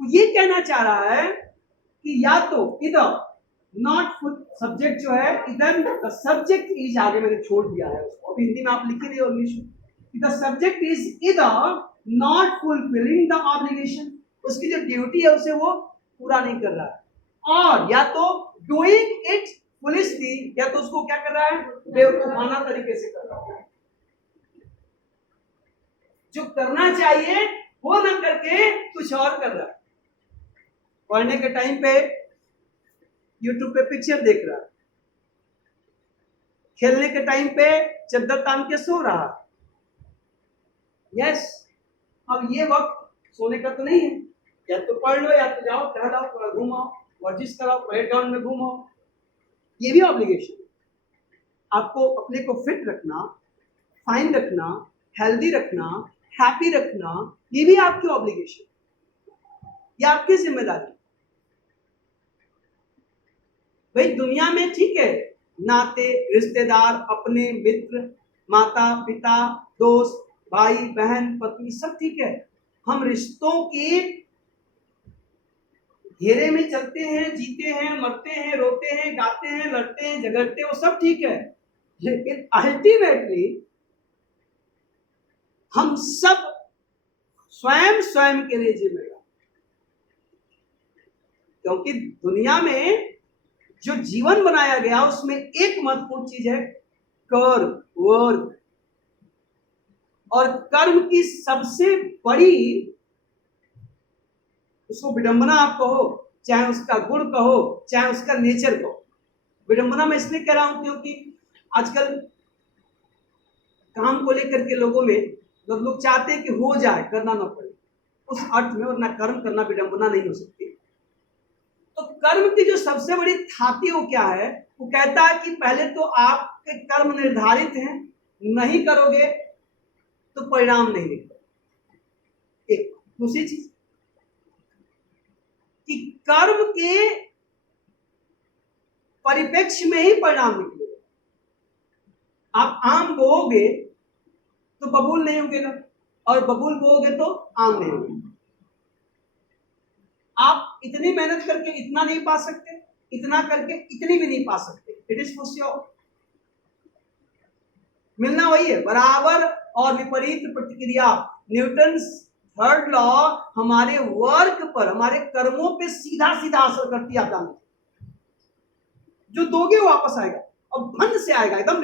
वो ये कहना चाह रहा है कि या तो इधर नॉट फुल सब्जेक्ट जो है, इधर द सब्जेक्ट इज, आगे मैंने छोड़ दिया है उसको, हिंदी में आप लिख ही नहीं हो इंग्लिश में, द सब्जेक्ट इज इधर नॉट फुलफिलिंग द ऑब्लिगेशन, उसकी जो ड्यूटी है उसे वो पूरा नहीं कर रहा है, और या तो डूइंग इट फुलिशली, या तो उसको क्या कर रहा है, बेवकूफाना तरीके से कर रहा है, जो करना चाहिए वो ना करके कुछ और कर रहा है। पढ़ने के टाइम पे यूट्यूब पे पिक्चर देख रहा है, खेलने के टाइम पे चद्दर तान के सो रहा है। यस, अब ये वक्त सोने का तो नहीं है, या तो पढ़ लो या तो जाओ टहलाओ, थोड़ा घूमाओ, वर्जिश कराओ, परेड ग्राउंड में घूमाओ, ये भी ऑब्लिगेशन है। आपको अपने को फिट रखना, फाइन रखना, हेल्दी रखना, हैप्पी रखना, ये भी आपकी ऑब्लिगेशन, ये आपकी जिम्मेदारी। भाई दुनिया में ठीक है, नाते, रिश्तेदार, अपने मित्र, माता पिता, दोस्त, भाई बहन, पत्नी, सब ठीक है, हम रिश्तों के घेरे में चलते हैं, जीते हैं, मरते हैं, रोते हैं, गाते हैं, लड़ते हैं, झगड़ते हैं, वो सब ठीक है, लेकिन अल्टीमेटली हम सब स्वयं स्वयं के लिए जिम्मेदार, क्योंकि दुनिया में जो जीवन बनाया गया उसमें एक महत्वपूर्ण चीज है कर्म, वर्क, और कर्म की सबसे बड़ी, उसको विडंबना आप कहो, चाहे उसका गुण कहो, चाहे उसका नेचर कहो। विडंबना मैं इसलिए कह रहा हूं क्योंकि आजकल काम को लेकर के लोगों में लोग चाहते हैं कि हो जाए, करना ना पड़े, उस अर्थ में, वरना कर्म करना विडंबना नहीं हो सकती। तो कर्म की जो सबसे बड़ी थाती वो क्या है, वो कहता है कि पहले तो आपके कर्म निर्धारित हैं, नहीं करोगे तो परिणाम नहीं निकलेगा। एक दूसरी चीज कि कर्म के परिप्रेक्ष्य में ही परिणाम निकलेगा। आप आम बोओगे तो बबूल नहीं उगेगा, और बबूल बोओगे तो आम नहीं उगेगा। आप इतनी मेहनत करके इतना नहीं पा सकते, इतना करके इतनी भी नहीं पा सकते। इट इज फॉर श्योर, मिलना वही है, बराबर और विपरीत प्रतिक्रिया। न्यूटन्स थर्ड लॉ हमारे वर्क पर, हमारे कर्मों पे सीधा सीधा असर करती है। आप जो दोगे वो वापस आएगा, और फंड से आएगा, एकदम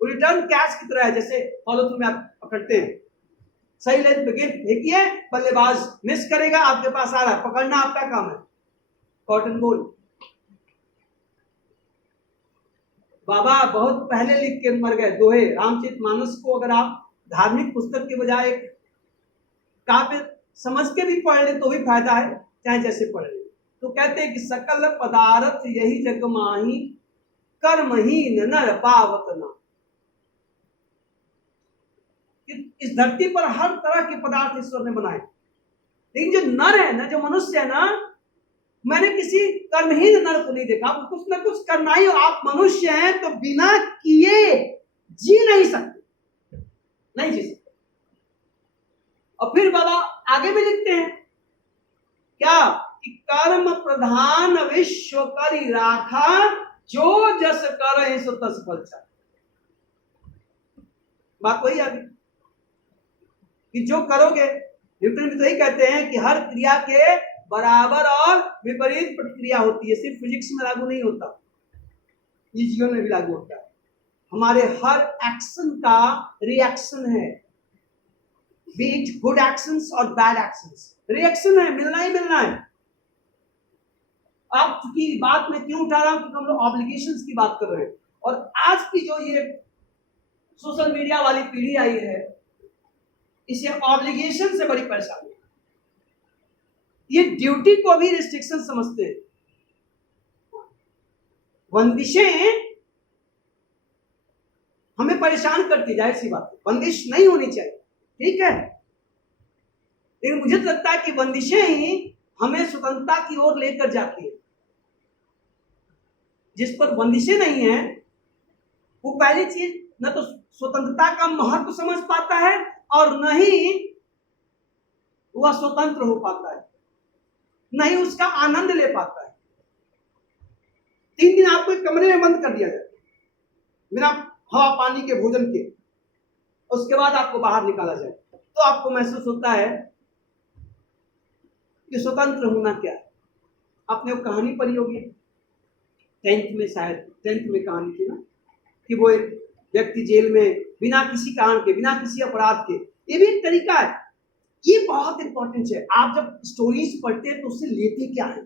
रिटर्न कैच की तरह है, जैसे फॉलो थ्रू में आप पकड़ते हैं, सही लेंथ पे गेंद फेंकिए, बल्लेबाज मिस करेगा, आपके पास आ रहा है, पकड़ना आपका काम है, कॉटन बॉल। बाबा बहुत पहले लिख के मर गए दोहे। रामचरितमानस को अगर आप धार्मिक पुस्तक के बजाय काव्य समझ के भी पढ़ ले तो भी फायदा है, चाहे जैसे पढ़ ले। तो कहते हैं कि सकल पदार्थ यही जग माही, कर्महीन नर पावत ना। इस धरती पर हर तरह के पदार्थ ईश्वर ने बनाए, लेकिन जो नर है ना, जो मनुष्य है ना, मैंने किसी कर्महीन नर को नहीं देखा। कुछ ना कुछ करना ही, आप मनुष्य हैं तो बिना किए जी नहीं सकते, नहीं जी सकते। और फिर बाबा आगे भी लिखते हैं क्या कि कर्म प्रधान विश्व करी राखा, जो जस कर सो तस फल चाहे। बात वही आगे कि जो करोगे, न्यूटन भी तो यही कहते हैं कि हर क्रिया के बराबर और विपरीत प्रतिक्रिया होती है। सिर्फ फिजिक्स में लागू नहीं होता, ये जीवन में भी लागू होता है। हमारे हर एक्शन का रिएक्शन है, बीट गुड एक्शंस और बैड एक्शंस, रिएक्शन है, मिलना ही मिलना है। आप की बात में क्यों उठा रहा हूं, क्योंकि हम लोग ऑब्लिगेशंस की बात कर रहे हैं। और आज की जो ये सोशल मीडिया वाली पीढ़ी आई है, इसे ऑब्लिगेशन से बड़ी परेशानी है। ये ड्यूटी को भी रिस्ट्रिक्शन समझते हैं। बंदिशें हमें परेशान करती, जाहिर सी बात है, बंदिश नहीं होनी चाहिए, ठीक है, लेकिन मुझे तो लगता है कि बंदिशें ही हमें स्वतंत्रता की ओर लेकर जाती है। जिस पर बंदिशें नहीं है, वो पहली चीज न तो स्वतंत्रता का महत्व समझ पाता है, और न ही वह स्वतंत्र हो पाता है। न ही उसका आनंद ले पाता है। 3 दिन आपको एक कमरे में बंद कर दिया जाए बिना हवा पानी के, भोजन के, उसके बाद आपको बाहर निकाला जाए, तो आपको महसूस होता है कि स्वतंत्र होना क्या है। आपने वो कहानी पढ़ी होगी 10th में, शायद 10th में कहानी थी ना, कि वो एक व्यक्ति जेल में बिना किसी कारण के, बिना किसी अपराध के। ये भी एक तरीका है। ये बहुत इंपॉर्टेंट है। आप जब स्टोरीज पढ़ते हैं तो उससे लेते क्या है।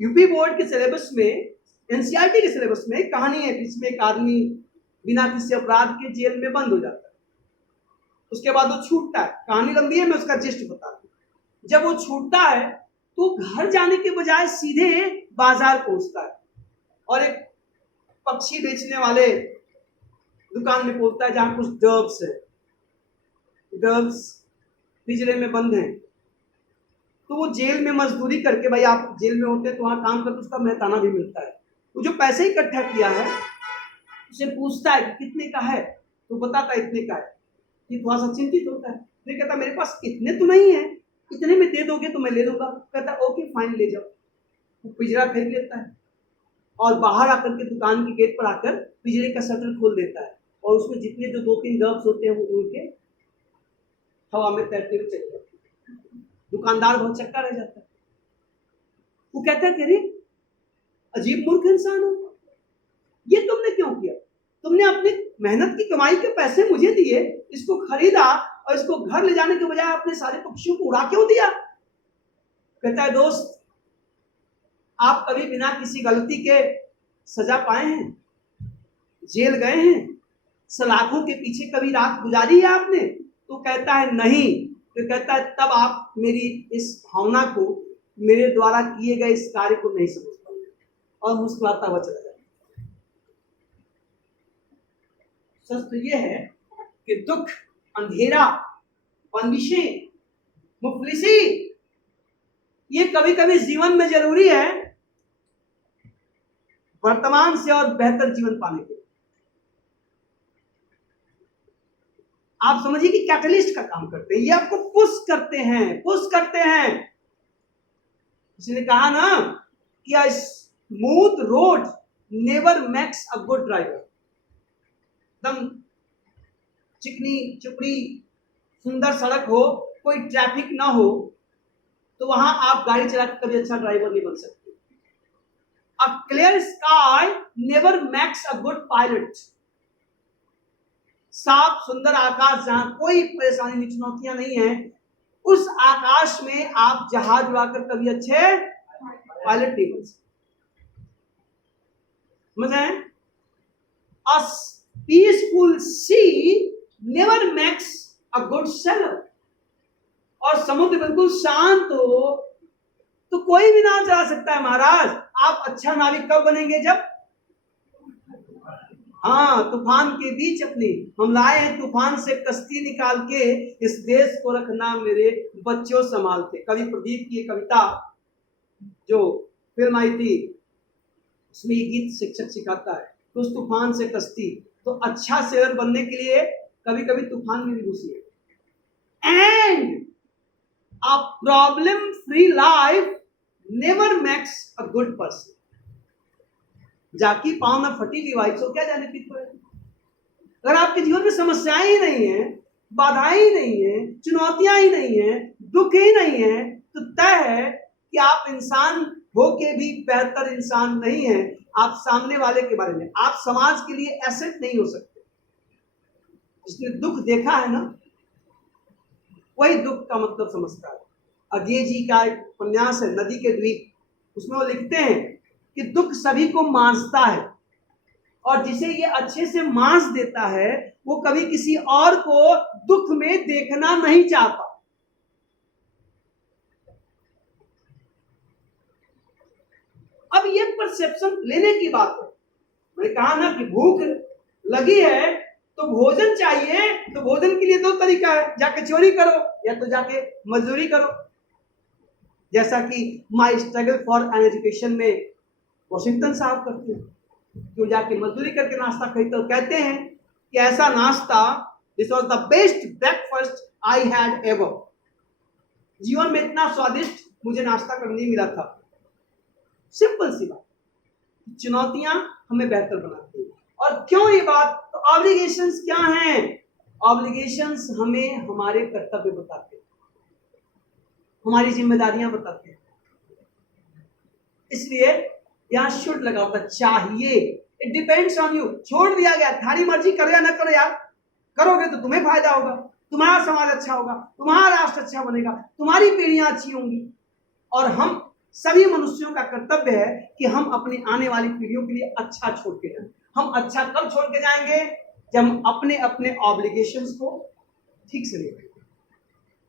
यूपी बोर्ड के सिलेबस में, एनसीईआरटी के सिलेबस में कहानी है जिसमें एक आदमी बिना किसी अपराध के जेल में बंद हो जाता है, उसके बाद वो छूटता है। कहानी लंबी है, मैं उसका जिस्ट बता दूं। जब वो छूटता है तो घर जाने के बजाय सीधे बाजार पहुंचता है और एक पक्षी बेचने वाले दुकान में पहुंचता है जहां कुछ डर्ब्स है। डर्ब्स पिंजरे में बंद हैं। तो वो जेल में मजदूरी करके, भाई आप जेल में होते हैं तो वहां काम करके उसका मेहताना भी मिलता है। वो जो पैसे इकट्ठा किया है उसे पूछता है कि कितने का है, तो बताता है इतने का है। ये थोड़ा सा चिंतित होता है, फिर कहता मेरे पास इतने तो नहीं है, इतने में दे दोगे तो मैं ले लूंगा। कहता ओके फाइन, ले जाओ। वो पिंजरा फेंक लेता है और बाहर आकर के दुकान के गेट पर आकर पिंजरे का शटर खोल देता है और उसमें जितने जो 2-3 डर्ब्स होते हैं वो उनके हवा में तैरते हुए चले जाते हैं। दुकानदार बहुत चक्का रह जाता है। वो कहता है अरे अजीब मूर्ख इंसान हो, ये तुमने क्यों किया? तुमने अपनी मेहनत की कमाई के पैसे मुझे दिए, इसको खरीदा और इसको घर ले जाने के बजाय अपने सारे पक्षियों को उड़ा क्यों दिया? कहता है दोस्त, आप कभी बिना किसी गलती के सजा पाए हैं? जेल गए हैं? सलाखों के पीछे कभी रात गुजारी है आपने? तो कहता है नहीं। तो कहता है तब आप मेरी इस भावना को, मेरे द्वारा किए गए इस कार्य को नहीं समझ पाए, और मुस्कुराता हुआ चला जाता। सच तो यह है कि दुख, अंधेरा, बंदिशें, मुफलिसी, ये कभी कभी जीवन में जरूरी है वर्तमान से और बेहतर जीवन पाने के लिए। आप समझिए कि कैटलिस्ट का काम करते हैं, ये आपको पुश करते हैं। किसी ने कहा ना कि a smooth road never makes a good driver. एकदम चिकनी चुपड़ी सुंदर सड़क हो, कोई ट्रैफिक ना हो, तो वहां आप गाड़ी चला के कभी अच्छा ड्राइवर नहीं बन सकते। A clear sky never makes a good pilot. साफ सुंदर आकाश जहां कोई परेशानी नहीं, चुनौतियां नहीं है, उस आकाश में आप जहाज उड़ाकर कभी अच्छे पायलट नहीं बन सकते। समझे? A peaceful sea never makes a good sailor. और समुद्र बिल्कुल शांत हो तो कोई भी नाव चला सकता है महाराज। आप अच्छा नाविक कब बनेंगे? जब तूफान के बीच अपनी हम लाए हैं तूफान से कश्ती निकाल के, इस देश को रखना मेरे बच्चों संभालते। कवि प्रदीप की कविता जो फिल्म आई थी, उसमें ये गीत शिक्षक सिखाता है, तो उस तूफान से कश्ती। तो अच्छा सेलर बनने के लिए कभी कभी तूफान में भी घुसिए। And a problem free life never makes a good person. जाकी पांव में फटी हुई वाइफ को क्या जाने पीत पड़ेगी? अगर आपके जीवन में समस्याएं ही नहीं है, बाधाएं ही नहीं है, चुनौतियां ही नहीं है, दुख ही नहीं है, तो तय है कि आप इंसान होके भी बेहतर इंसान नहीं है। आप सामने वाले के बारे में, आप समाज के लिए एसेट नहीं हो सकते। जिसने दुख देखा है ना, वही दुख का मतलब समझता है। अजय जी का एक उपन्यास है नदी के द्वीप, उसमें वो लिखते हैं कि दुख सभी को मांसता है, और जिसे ये अच्छे से मांस देता है वो कभी किसी और को दुख में देखना नहीं चाहता। अब ये परसेप्शन लेने की बात है। मैंने कहा ना कि भूख लगी है तो भोजन चाहिए, तो भोजन के लिए 2 तरीका है, जाके चोरी करो या तो जाके मजदूरी करो। जैसा कि माई स्ट्रगल फॉर एन एजुकेशन में वॉशिंगटन साहब करते हैं, जो जाके मजदूरी करके नाश्ता खरीदते हो। कहते हैं कि ऐसा नाश्ता, this was the best breakfast I had ever. जीवन में इतना स्वादिष्ट मुझे नाश्ता कभी नहीं मिला था। सिंपल सी बात। चुनौतियां हमें बेहतर बनाती है। और क्यों ये बात? तो ऑब्लिगेशंस क्या हैं? ऑब्लिगेशंस हमें हमारे कर्तव्य बताते हैं, हमारी जिम्मेदारियां बताते हैं। इसलिए यहां शुड लगा होता चाहिए। It depends on you. छोड़ दिया गया, थारी मर्जी करो या ना करो यार। करोगे तो तुम्हें फायदा होगा, तुम्हारा समाज अच्छा होगा, तुम्हारा राष्ट्र अच्छा बनेगा, तुम्हारी पीढ़ियां अच्छी होंगी। और हम सभी मनुष्यों का कर्तव्य है कि हम अपनी आने वाली पीढ़ियों के लिए अच्छा छोड़ के जाएं। हम अच्छा कब छोड़ के जाएंगे? जब हम अपने अपने ऑब्लिगेशंस को ठीक से लेंगे।